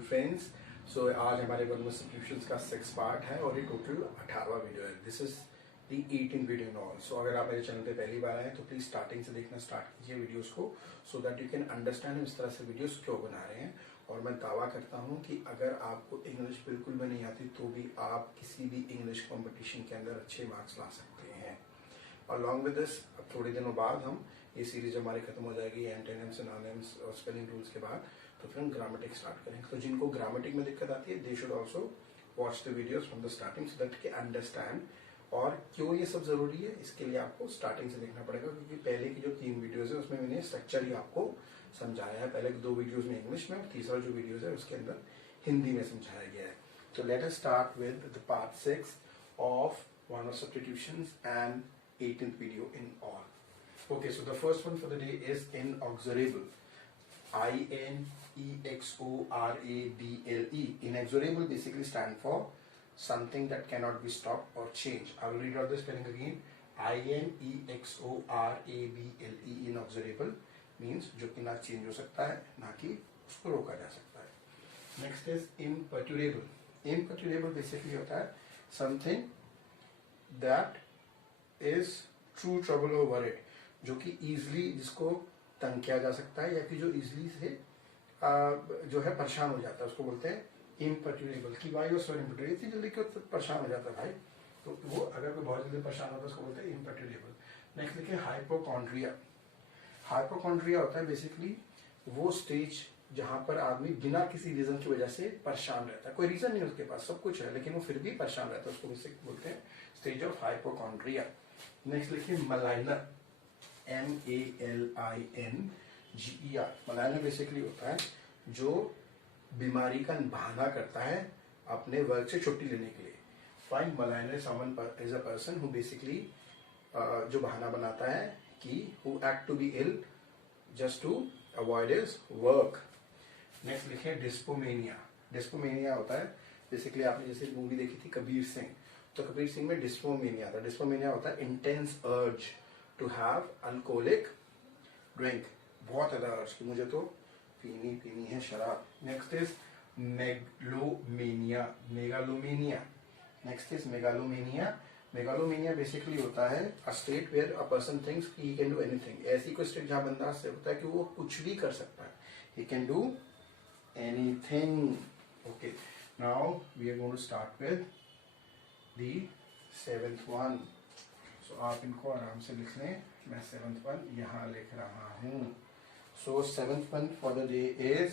Morning friends. सो आज हमारे one में सब्सक्रिप्शंस का 6 पार्ट है और ये टोटल 18वां वीडियो है। This is the 18th video in all. So अगर आप मेरे चैनल पे पहली बार आए तो प्लीज स्टार्टिंग से देखना स्टार्ट कीजिए वीडियोस को, so that you can understand हम इस तरह से वीडियोस क्यों बना रहे हैं। और मैं दावा करता हूँ कि अगर आपको इंग्लिश बिल्कुल भी नहीं आती तो भी आप किसी भी इंग्लिश कॉम्पिटिशन के अंदर अच्छे मार्क्स ला सकते हैं। अलॉन्ग विद दिस अब थोड़े दिनों बाद हम ये सीरीज हमारी खत्म हो जाएगी एंटोनिम्स सिनोनिम्स और स्पेलिंग रूल्स के बाद, तो फिर हम ग्रामेटिक स्टार्ट करेंगे। तो जिनको ग्रामेटिक में दिक्कत आती है they should also watch the videos from the starting so that के अंडरस्टैंड। और क्यों ये सब जरूरी है इसके लिए आपको स्टार्टिंग से देखना पड़ेगा, क्योंकि पहले की जो 3 वीडियोस है उसमें मैंने स्ट्रक्चर ही आपको समझाया है। पहले 2 वीडियोस में इंग्लिश में और तीसरा जो वीडियोस है उसके अंदर हिंदी में समझाया गया है। तो let us start with the part 6 of one of substitutions and 18th video in all. Okay, so the first one for the day is inexorable. INEXORABLE. Inexorable basically stand for something that cannot be stopped or changed. I will read out the spelling again. INEXORABLE. Inexorable means जो कि ना change हो सकता है ना कि उसको रोका जा सकता है। Next is imperturbable. Imperturbable basically होता है something that is true trouble or worried, जो कि easily जिसको तंग किया जा सकता है या कि जो easily से जो है परेशान हो जाता है उसको बोलते हैं imperturbable। कि भाई वो स्वयं imperturbable इतनी जल्दी क्यों परेशान हो जाता है भाई, तो वो अगर कोई बहुत जल्दी परेशान होता है उसको बोलते हैं imperturbable। नेक्स्ट लिखे हाइपोकॉन्ड्रिया। हाइपोकॉन्ड्रिया होता है बेसिकली वो स्टेज जहां पर आदमी बिना किसी रीजन की वजह से परेशान रहता है। कोई रीजन नहीं उसके पास, सब कुछ है लेकिन वो फिर भी परेशान रहता है, उसको बेसिकली बोलते हैं स्टेज ऑफ हाइपोकॉन्ड्रिया। नेक्स्ट लिखिए मलाइनर। MALINGER। मलाइनर बेसिकली होता है जो बीमारी का बहाना करता है अपने वर्क से छुट्टी लेने के लिए। Fine malingerer is a person who basically जो बहाना बनाता है कि who act to be ill just to avoid his work. Next लिखे डिस्पोमेनिया। डिस्पोमेनिया होता है बेसिकली आपने जैसे मूवी देखी थी कबीर सिंह, तो कबीर सिंह में डिस्पोमेनिया था। डिस्पोमेनिया होता है intense urge to have alcoholic drink, बहुत ज्यादा अर्ज कि मुझे तो पीनी है शराब। Next is megalomania. Megalomania. Next is megalomania. Megalomania basically होता है a state where a person thinks कि ही कैन डू एनीथिंग। ऐसी कोई स्टेट जहां बंदा से होता है कि वो कुछ भी कर सकता है, he can do anything. Okay, now we are going to start with the 7th one. So आप इनको आराम से लिख लें, मैं 7th one यहाँ लिख रहा हूँ। So 7th one for the day is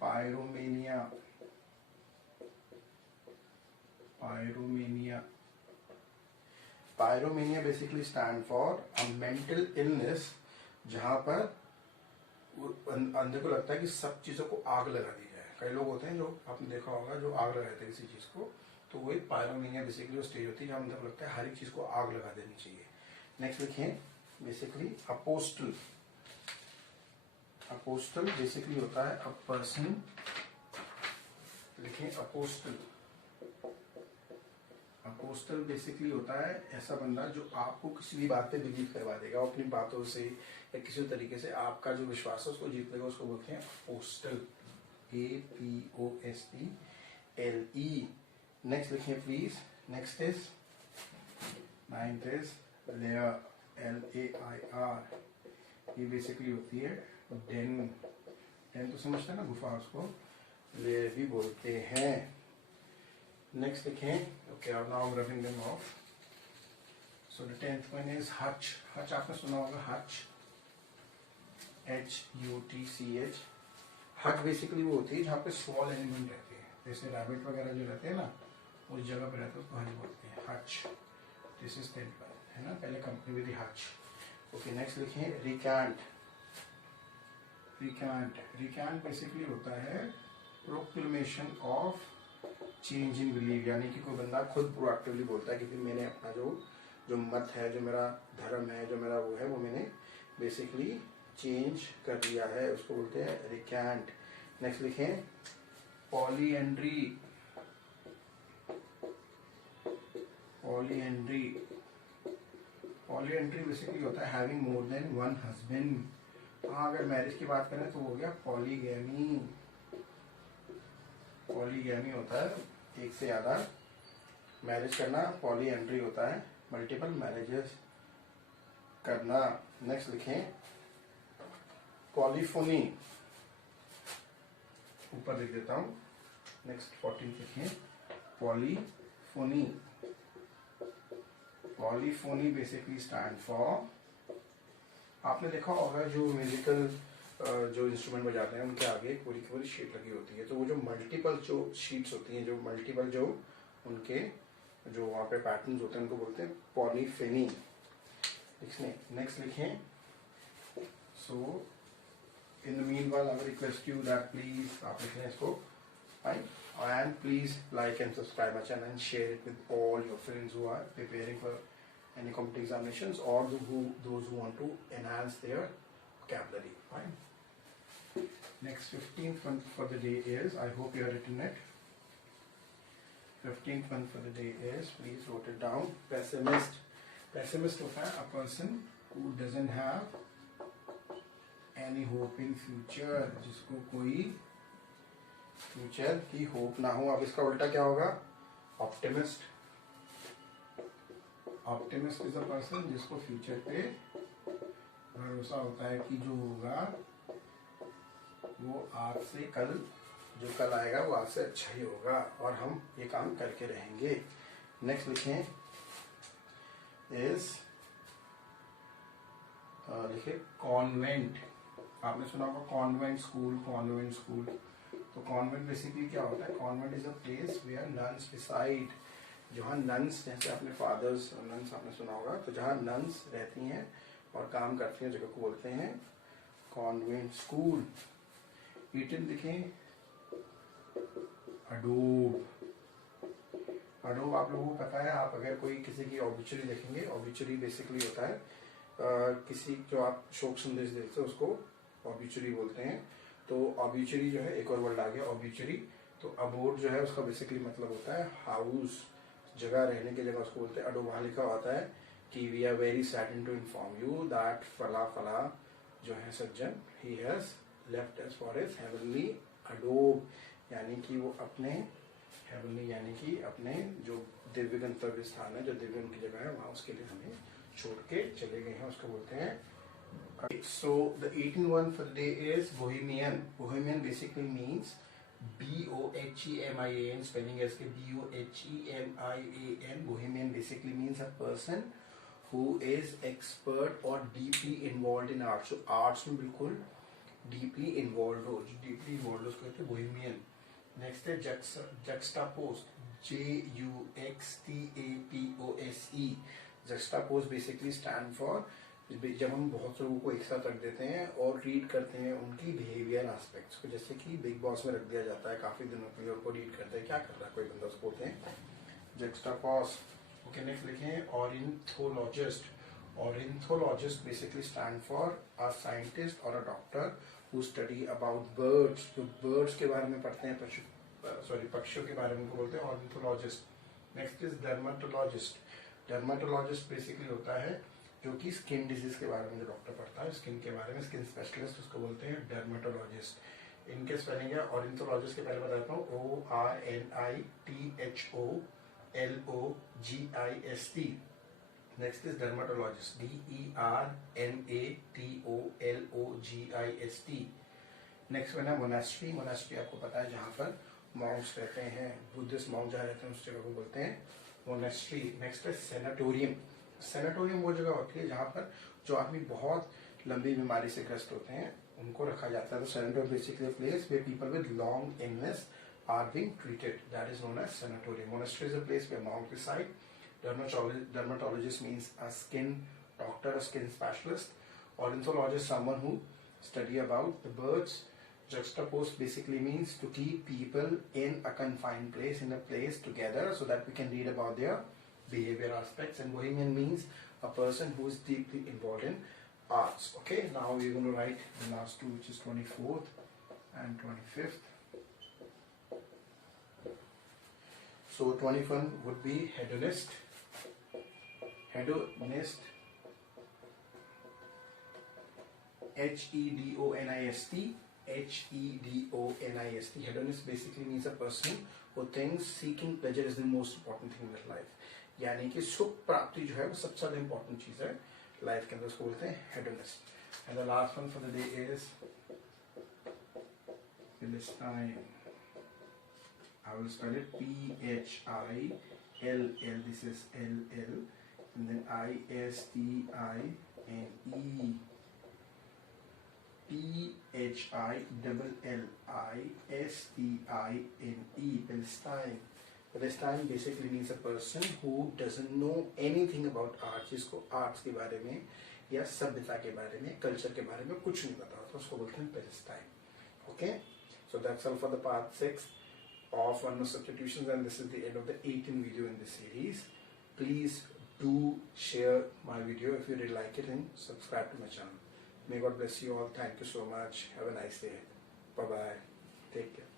pyromania. Pyromania. Pyromania basically stand for a mental illness जहाँ पर अंदर को लगता है कि सब चीजों को आग लगा दी जाए। कई लोग होते हैं जो आपने देखा होगा जो आग लगाते हैं किसी चीज को, तो वो एक पायरोमेनिया बेसिकली वो स्टेज होती है जहाँ अंदर लगता है हर एक चीज को आग लगा देनी चाहिए। नेक्स्ट लिखें बेसिकली अपोस्टल। अपोस्टल बेसिकली होता है अ पर्सन, लिखें अपोस्टल। अपोस्टल बेसिकली होता है ऐसा बंदा जो आपको किसी भी बात पे बिलीव करवा देगा, अपनी बातों से या किसी तरीके से आपका जो विश्वास है उसको जीत लेगा, उसको बोलते हैं अपोस्टल। APOSTLE। नेक्स्ट लिखें please. Next is 9th is layer. LAIR। ये बेसिकली होती है डेन। डेन तो समझते हैं ना, गुफा, उसको लेयर भी बोलते हैं। नेक्स्ट लिखें ओके, अब now rubbing them of. So the 10th one is Hutch. Hutch आपने सुना होगा, हच, HUTCH। हच बेसिकली वो होती है जहाँ पे स्मॉल एलिमेंट रहते हैं, जैसे रैबिट वगैरह जो रहते हैं ना उस जगह पे रहते हैं, उसको हच बोलते हैं, Hutch. This is 10th one है ना, पहले company with Hutch. Okay, next लिखें रिकैंट। रिकैंट। रिकैंट बेसिकली होता है proclamation of change in believe, यानी कि कोई बंदा खुद प्रोएक्टिवली बोलता है कि फिर मैंने अपना जो मत है, जो मेरा धर्म है, जो मेरा वो है, वो मैंने बेसिकली चेंज कर दिया है, उसको बोलते हैं रिकैंट। नेक्स्ट लिखें पॉलीएंड्री। पॉलीएंड्री। पॉलीएंड्री बेसिकली होता है having more than one husband. हाँ, अगर मैरिज की बात करें तो हो गया पॉलीगैमी। पॉलीगैमी होता है, एक से ज़्यादा मैरिज करना। पॉलीएंड्री होता है मल्टीपल मैरिजेस करना। नेक्स्ट लिखें पॉलीफोनी, ऊपर लिख देता हूँ। नेक्स्ट 14 लिखें polyphony. Polyphony basically stand for, आपने देखा होगा जो म्यूजिकल जो इंस्ट्रूमेंट बजाते हैं उनके आगे पूरी की पूरी शीट लगी होती है, तो वो जो मल्टीपल जो शीट्स होती हैं, जो मल्टीपल जो उनके जो वहाँ पे पैटर्न्स होते हैं उनको बोलते हैं पॉलीफेनी। नेक्स्ट लिखें so in the meanwhile I request you that please आप लिखें इसको fine, and please like and subscribe my channel and share it with all your friends who are preparing for any competitive examinations or those who want to enhance their vocabulary. Fine. Next 15th one for the day is, I hope you have written it. 15th one for the day is, please wrote it down. Pessimist. Pessimist होता है a person who doesn't have any hope in future, जिसको कोई future की hope ना हो। अब इसका उल्टा क्या होगा? Optimist. Optimist is a person जिसको फ्यूचर पे भरोसा होता है कि जो होगा वो आज से कल, जो कल आएगा वो आज से अच्छा ही होगा और हम ये काम करके रहेंगे। नेक्स्ट लिखें इज, लिखे कॉन्वेंट। आपने सुना होगा कॉन्वेंट स्कूल, कॉन्वेंट स्कूल। तो कॉन्वेंट बेसिकली क्या होता है? Convent is a place where nuns reside, जहाँ नन्स, जैसे अपने फादर्स नन्स आपने सुना होगा, तो जहाँ नन्स रहती हैं और काम करती हैं जगह को बोलते हैं कॉन्वेंट स्कूल। 18 लिखें अडोब। अडोब आप लोगों को पता है, आप अगर कोई किसी की ऑबिचुरी देखेंगे, ऑबिचुरी बेसिकली होता है किसी जो आप शोक संदेश देते हैं उसको ऑबिचुरी बोलते हैं। तो ऑबिचुरी जो है, एक और वर्ड आ गया ऑबिचुरी। तो अबोर्ड जो है उसका बेसिकली मतलब होता है हाउस, जगह, रहने की जगह, उसको बोलते हैं अडोब। वहाँ लिखा होता है कि we are very saddened to inform you that फला फला जो है सज्जन, he has left us for his heavenly अडोब, यानी कि वो अपने हेवनली यानी कि अपने जो दिव्य गंतव्य स्थान है, जो दिव्य उनकी जगह है, वहाँ उसके लिए हमें छोड़ के चले गए हैं, उसको बोलते हैं। So the 18th one for the day is Bohemian. Bohemian basically means Bohemian, spelling as Bohemian. Bohemian basically means a person who is expert or deeply involved in arts. So arts में बिल्कुल deeply involved हो, जो deeply involved हो उसको कहते हैं Bohemian. Next है juxtapose, Juxtapose. Juxtapose basically stand for, जब हम बहुत लोगों को एक साथ रख देते हैं और रीड करते हैं उनकी बिहेवियर एस्पेक्ट्स को, जैसे कि बिग बॉस में रख दिया जाता है काफी दिनों के लिए, उनको रीड करते हैं क्या कर रहा है कोई बंदा, उसको बोलते हैं जुक्सटापोज। ओके नेक्स्ट लिखें ornithologist. Ornithologist basically stand for a scientist और a doctor who study about birds, जो बर्ड्स के बारे में पढ़ते हैं, पक्षियों के बारे में उनको बोलते हैं ornithologist. Next is dermatologist. Dermatologist basically होता है जो कि स्किन डिजीज के बारे में जो डॉक्टर पढ़ता है, स्किन के बारे में, स्किन स्पेशलिस्ट, उसको बोलते हैं डर्मेटोलॉजिस्ट। इनके स्पेलिंग है ऑर्निथोलॉजिस्ट के पहले बताता हूँ ORNITHOLOGIST। Next is dermatologist DERMATOLOGIST। Next one है मोनेस्ट्री। मोनेस्ट्री आपको पता है जहाँ पर मॉन्क्स रहते हैं, बुद्धिस्ट मॉन्क जहाँ रहते हैं उस जगह को बोलते हैं मोनेस्ट्री। नेक्स्ट है सेनेटोरियम। सेनेटोरियम वो जगह होती है जहाँ पर जो आदमी बहुत लंबी बीमारी से ग्रस्त होते हैं उनको रखा जाता है। तो sanatorium basically place where people with long illness are being treated, that is known as sanatorium. Monastery is a place where monk reside. Dermatologist means a skin doctor, a skin specialist. Ornithologist, someone who study about the birds. Juxtapose basically means to keep people in a confined place, in a place together, so that we can read about their behavior aspects. And Bohemian means a person who is deeply involved in arts. Okay, now we're going to write the last two, which is 24th and 25th. So 21 would be hedonist. Hedonist, HEDONIST. Hedonist. Hedonist basically means a person who thinks seeking pleasure is the most important thing in their life. यानी कि सुख प्राप्ति जो है वो सबसे ज्यादा important चीज है लाइफ के अंदर, उसको बोलते हैं hedonist. And the last one for the day is Philistine. I will spell it Phill. This is LL, and then Istine. Phillistine. Palestine. Palestine basically means a person who doesn't know anything about art, जिसको arts के बारे में या सभ्यता के बारे में, culture के बारे में कुछ नहीं पता होता, उसको बोलते हैं Palestine. Okay, so that's all for the part 6 of one more substitutions, and this is the end of the 18th video in this series. Please do share my video if you really like it, and subscribe to my channel. May God bless you all. Thank you so much. Have a nice day. Bye bye. Take care.